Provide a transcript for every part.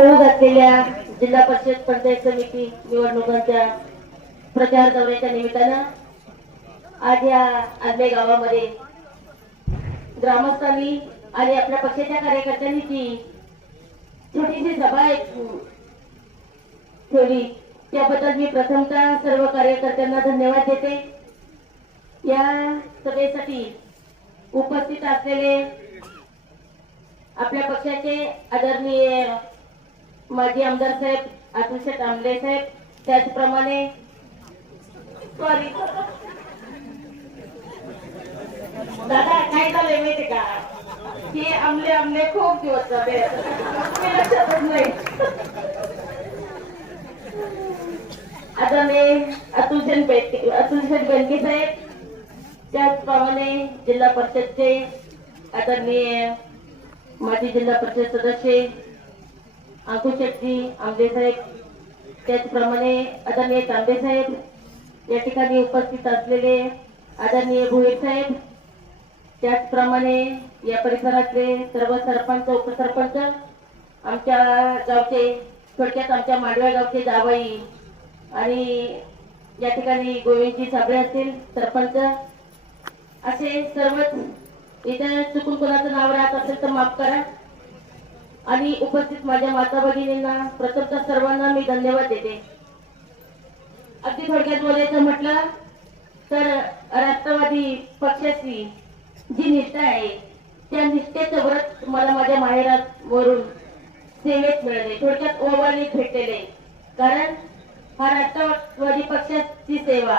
होऊ घातलेल्या जिल्हा परिषद पंचायत समिती निवडणुकांच्या प्रचार दौऱ्याच्या निमित्तानं आज या आंबे गावामध्ये ग्रामस्थांनी आणि आपल्या पक्षाच्या कार्यकर्त्यांनी ती छोटीशी सभा ठेवली त्याबद्दल मी प्रथमतः सर्व कार्यकर्त्यांना धन्यवाद देते. या सभेसाठी उपस्थित असलेले आपल्या पक्षाचे आदरणीय माजी आमदार साहेब अतुल तांबले साहेब त्याचप्रमाणे सॉरी. दादा काय झालंय माहिती का? हे आमले आमले खूप दिवस झाले. लक्षातच नाही. आता मी अतुलसेन बेटके अतुलसेन बेनके साहेब त्याचप्रमाणे जिल्हा परिषदचे आता मी माजी जिल्हा परिषद सदस्य अंकुश शेट्टी आंबे त्याचप्रमाणे आदरणीय तांबे साहेब. या ठिकाणी उपस्थित असलेले आदरणीय भोईर साहेब. त्याचप्रमाणे या परिसरातले सर्व सरपंच उपसरपंच आमच्या गावचे थोडक्यात आमच्या मांडव्या गावचे जावाई आणि या ठिकाणी गोविंदजी साबळे असतील सरपंच. असे सर्वच इथे चुकून कोणाचं नाव राहत असेल तर माफ करा. आणि उपस्थित माझ्या माता भगिनींना प्रथमतः सर्वांना मी धन्यवाद देते. अगदी थोडक्यात बोलायचं म्हटलं तर राष्ट्रवादी पक्षाची जी निष्ठा आहे त्या निष्ठेचं व्रत मला माझ्या माहेरात वरून सेवेत मिळाले. थोडक्यात ओवाळीत भेटलेले कारण हा राष्ट्रवादी पक्षाची सेवा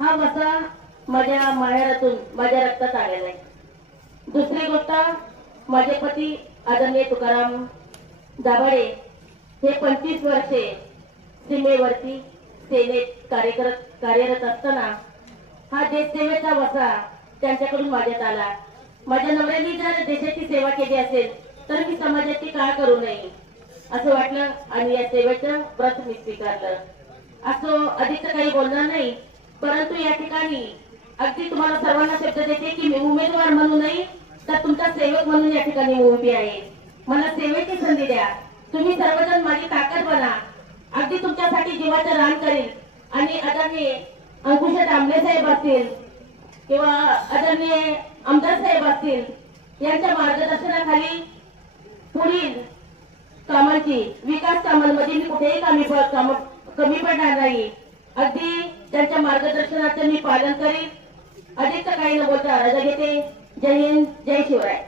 हा मसा माझ्या माहेरातून माझ्या रक्तात आलेला आहे. दुसरी गोष्ट माझे पती आदरणीय तुकाराम दाभाडे हे पंचवीस वर्षे सीमेवरती सेनेत कार्यरत कार्यरत असताना हा देशसेवेचा वसा त्यांच्याकडून माझ्यात आला. माझ्या नवऱ्याने जर देशाची सेवा केली असेल तर मी समाजाची का करू नये असं वाटलं आणि या सेवेचं व्रत मी स्वीकारलं. असं अधिक काही बोलणार नाही परंतु या ठिकाणी अगदी तुम्हाला सर्वांना शब्द देते की मी उमेदवार म्हणून नाही तर तुमचा सेवक म्हणून या ठिकाणी उभी आहे. मला सेवेची संधी द्या. तुम्ही सर्वजण माझी ताकद बना. अगदी तुमच्यासाठी जीवाचं रान करेल आणि आदरणीय अंकुश दामले साहेब असतील किंवा आदरणीय आमदार साहेब असतील यांच्या मार्गदर्शनाखाली पुढील कामांची विकास कामांमध्ये मी कुठेही कमी काम कमी पडणार नाही. अगदी त्यांच्या मार्गदर्शनाचं मी पालन करीन. अधिक तर काही न बोलता अर्ज घेते. जय हिंद जय शिवराय.